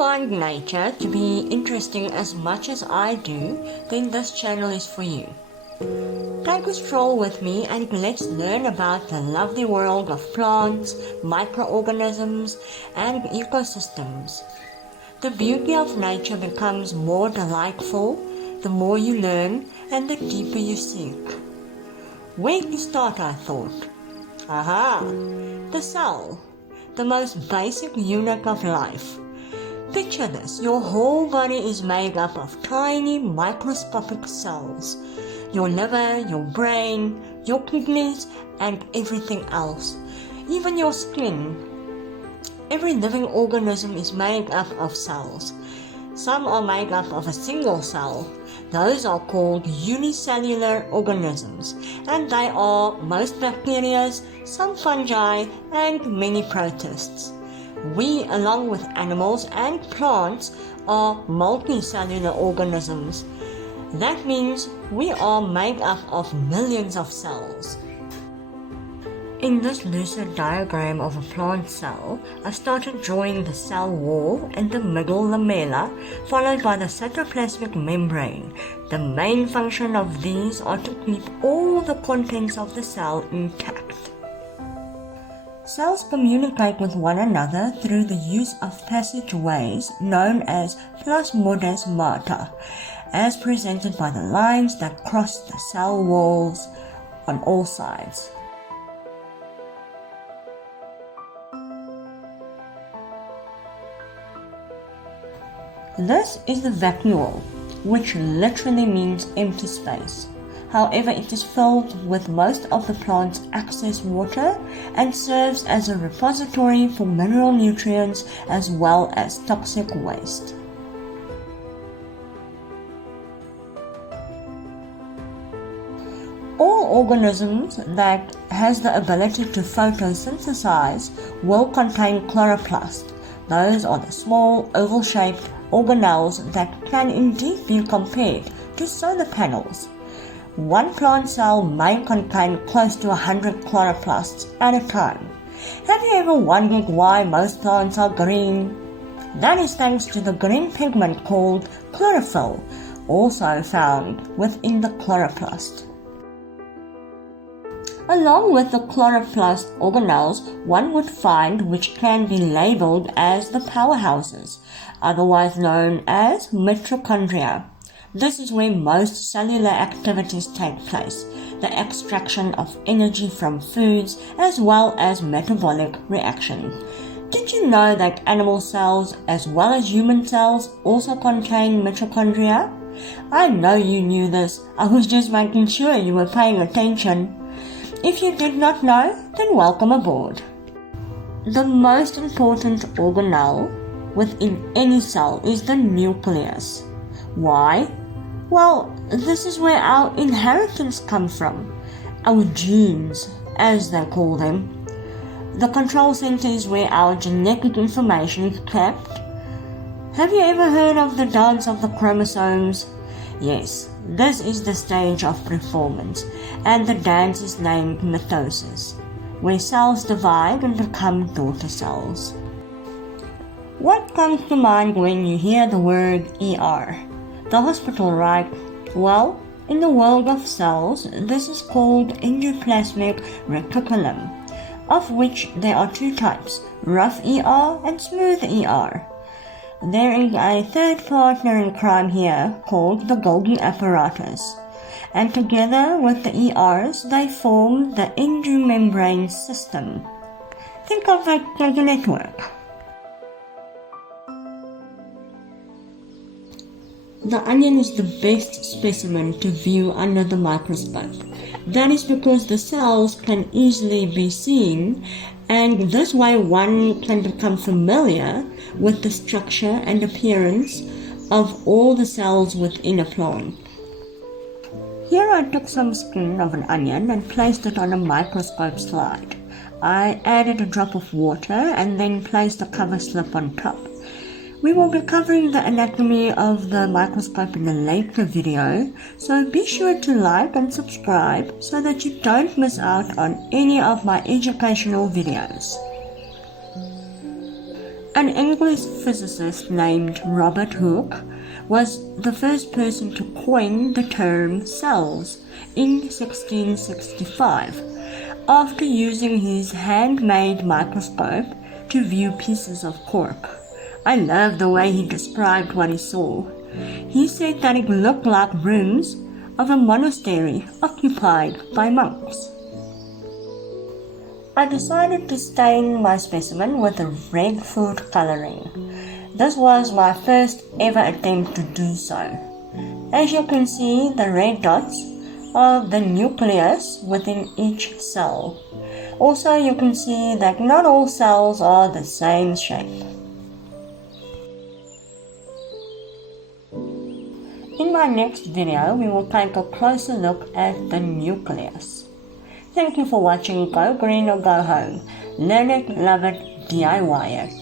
find nature to be interesting as much as I do, then this channel is for you. Take a stroll with me and let's learn about the lovely world of plants, microorganisms, and ecosystems. The beauty of nature becomes more delightful the more you learn and the deeper you seek. Where to start, I thought. Aha! The cell, the most basic unit of life. Picture this, your whole body is made up of tiny microscopic cells. Your liver, your brain, your kidneys, and everything else. Even your skin. Every living organism is made up of cells. Some are made up of a single cell. Those are called unicellular organisms, and they are most bacteria, some fungi, and many protists. We, along with animals and plants, are multicellular organisms. That means we are made up of millions of cells. In this lucid diagram of a plant cell, I started drawing the cell wall and the middle lamella, followed by the cytoplasmic membrane. The main function of these are to keep all the contents of the cell intact. Cells communicate with one another through the use of passageways known as plasmodesmata, as presented by the lines that cross the cell walls on all sides. This is the vacuole, which literally means empty space. However, it is filled with most of the plant's excess water and serves as a repository for mineral nutrients as well as toxic waste. All organisms that has the ability to photosynthesize will contain chloroplast. Those are the small oval-shaped organelles that can indeed be compared to solar panels. One plant cell may contain close to 100 chloroplasts at a time. Have you ever wondered why most plants are green? That is thanks to the green pigment called chlorophyll, also found within the chloroplast. Along with the chloroplast organelles, one would find which can be labeled as the powerhouses, otherwise known as mitochondria. This is where most cellular activities take place, the extraction of energy from foods as well as metabolic reactions. Did you know that animal cells as well as human cells also contain mitochondria? I know you knew this, I was just making sure you were paying attention. If you did not know, then welcome aboard. The most important organelle within any cell is the nucleus. Why? Well, this is where our inheritance comes from, our genes, as they call them. The control center is where our genetic information is kept. Have you ever heard of the dance of the chromosomes? Yes, this is the stage of performance, and the dance is named mitosis, where cells divide and become daughter cells. What comes to mind when you hear the word ER? The hospital, right? Well, in the world of cells, this is called endoplasmic reticulum, of which there are two types, rough ER and smooth ER. There is a third partner in crime here called the Golgi apparatus, and together with the ERs, they form the endomembrane system. Think of it as a network. The onion is the best specimen to view under the microscope. That is because the cells can easily be seen, and this way one can become familiar with the structure and appearance of all the cells within a plant. Here I took some skin of an onion and placed it on a microscope slide. I added a drop of water and then placed a cover slip on top. We will be covering the anatomy of the microscope in a later video, so be sure to like and subscribe so that you don't miss out on any of my educational videos. An English physicist named Robert Hooke was the first person to coin the term cells in 1665 after using his handmade microscope to view pieces of cork. I love the way he described what he saw. He said that it looked like rooms of a monastery occupied by monks. I decided to stain my specimen with red food coloring. This was my first ever attempt to do so. As you can see, the red dots are the nucleus within each cell. Also, you can see that not all cells are the same shape. In my next video, we will take a closer look at the nucleus. Thank you for watching Go Green or Go Home. Learn it, love it, DIY it.